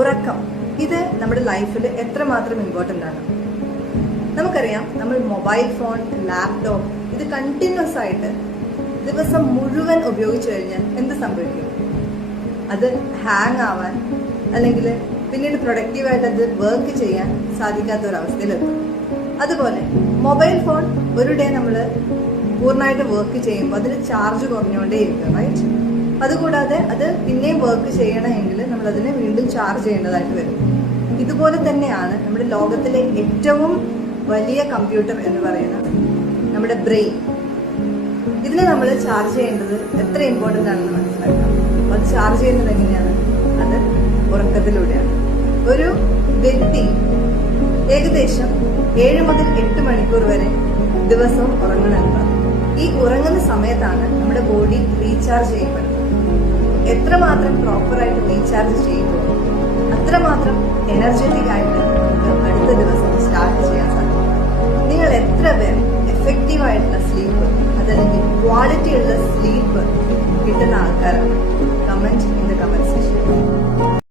ഉറക്കം ഇത് നമ്മുടെ ലൈഫിൽ എത്രമാത്രം ഇമ്പോർട്ടൻ്റ് ആണ്. നമുക്കറിയാം, നമ്മൾ മൊബൈൽ ഫോൺ, ലാപ്ടോപ്പ് ഇത് കണ്ടിന്യൂസ് ആയിട്ട് ദിവസം മുഴുവൻ ഉപയോഗിച്ചു കഴിഞ്ഞാൽ എന്ത് സംഭവിക്കും? അത് ഹാങ് ആവാൻ അല്ലെങ്കിൽ പിന്നീട് പ്രൊഡക്റ്റീവായിട്ട് അത് വർക്ക് ചെയ്യാൻ സാധിക്കാത്ത ഒരവസ്ഥയിലെത്തും. അതുപോലെ മൊബൈൽ ഫോൺ ഒരു ഡേ നമ്മൾ പൂർണ്ണമായിട്ട് വർക്ക് ചെയ്യുമ്പോൾ അതിന് ചാർജ് കുറഞ്ഞുകൊണ്ടേയിരിക്കും, റൈറ്റ്? അതുകൂടാതെ അത് പിന്നെയും വർക്ക് ചെയ്യണമെങ്കിൽ നമ്മൾ അതിനെ വീണ്ടും ചാർജ് ചെയ്യേണ്ടതായിട്ട് വരും. ഇതുപോലെ തന്നെയാണ് നമ്മുടെ ലോകത്തിലെ ഏറ്റവും വലിയ കമ്പ്യൂട്ടർ എന്ന് പറയുന്നത് നമ്മുടെ ബ്രെയിൻ. ഇതിനെ നമ്മൾ ചാർജ് ചെയ്യേണ്ടത് എത്ര ഇമ്പോർട്ടൻ്റ് ആണെന്ന് മനസ്സിലാക്കാം. അത് ചാർജ് ചെയ്യുന്നത് എങ്ങനെയാണ്? അത് ഉറക്കത്തിലൂടെയാണ്. ഒരു വ്യക്തി ഏകദേശം 7 മുതൽ 8 മണിക്കൂർ വരെ ദിവസവും ഉറങ്ങണമെന്ന്. ഈ ഉറങ്ങുന്ന സമയത്താണ് നമ്മുടെ ബോഡി റീചാർജ് ചെയ്യപ്പെടുന്നത്. എത്രമാത്രം പ്രോപ്പറായിട്ട് റീചാർജ് ചെയ്യുന്നു അത്രമാത്രം എനർജറ്റിക് ആയിട്ട് നമുക്ക് അടുത്ത ദിവസം സ്റ്റാർട്ട് ചെയ്യാൻ സാധിക്കും. നിങ്ങൾ എത്ര പേർ എഫക്റ്റീവായിട്ടുള്ള സ്ലീപ്പ്, അതല്ലെങ്കിൽ ക്വാളിറ്റി ഉള്ള സ്ലീപ്പ് കിട്ടുന്ന ആൾക്കാരാണ്?